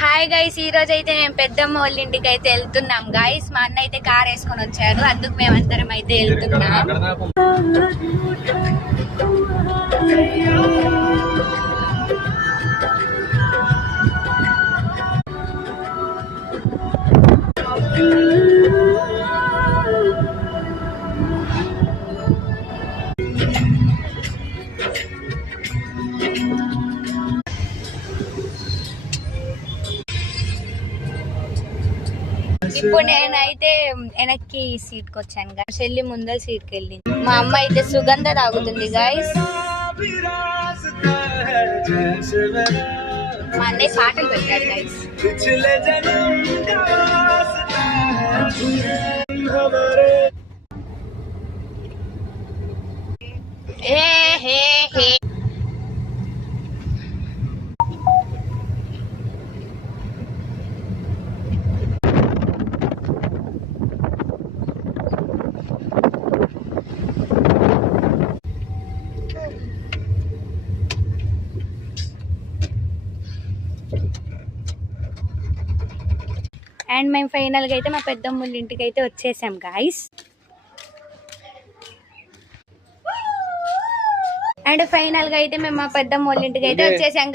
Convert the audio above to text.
Hi guys, ఈ రోజు అయితే మేము పెద్దమ్మ వాళ్ళ ఇంటికి అయితే వెళ్తున్నాం గైస్. మా అన్న అయితే కార్ వేసుకొని వచ్చాడు, అందుకు మేమందరం అయితే వెళ్తున్నాం. ఇప్పుడు నేనైతే వెనక్కి సీట్ కి వచ్చాను గాయస్. చెల్లి ముందర సీట్ కి వెళ్ళింది. మా అమ్మ అయితే సుగంధ తాగుతుంది గైస్. మా అన్నయ్య పాటలు పెట్టాడు గైస్. హే హే హే అండ్ మేము ఫైనల్ గా అయితే మా పెద్దమ్మ ఇంటికి అయితే వచ్చేసాం గాయస్. అండ్ ఫైనల్ గా అయితే మేము మా పెద్దమ్మ ఇంటికి అయితే వచ్చేసాం.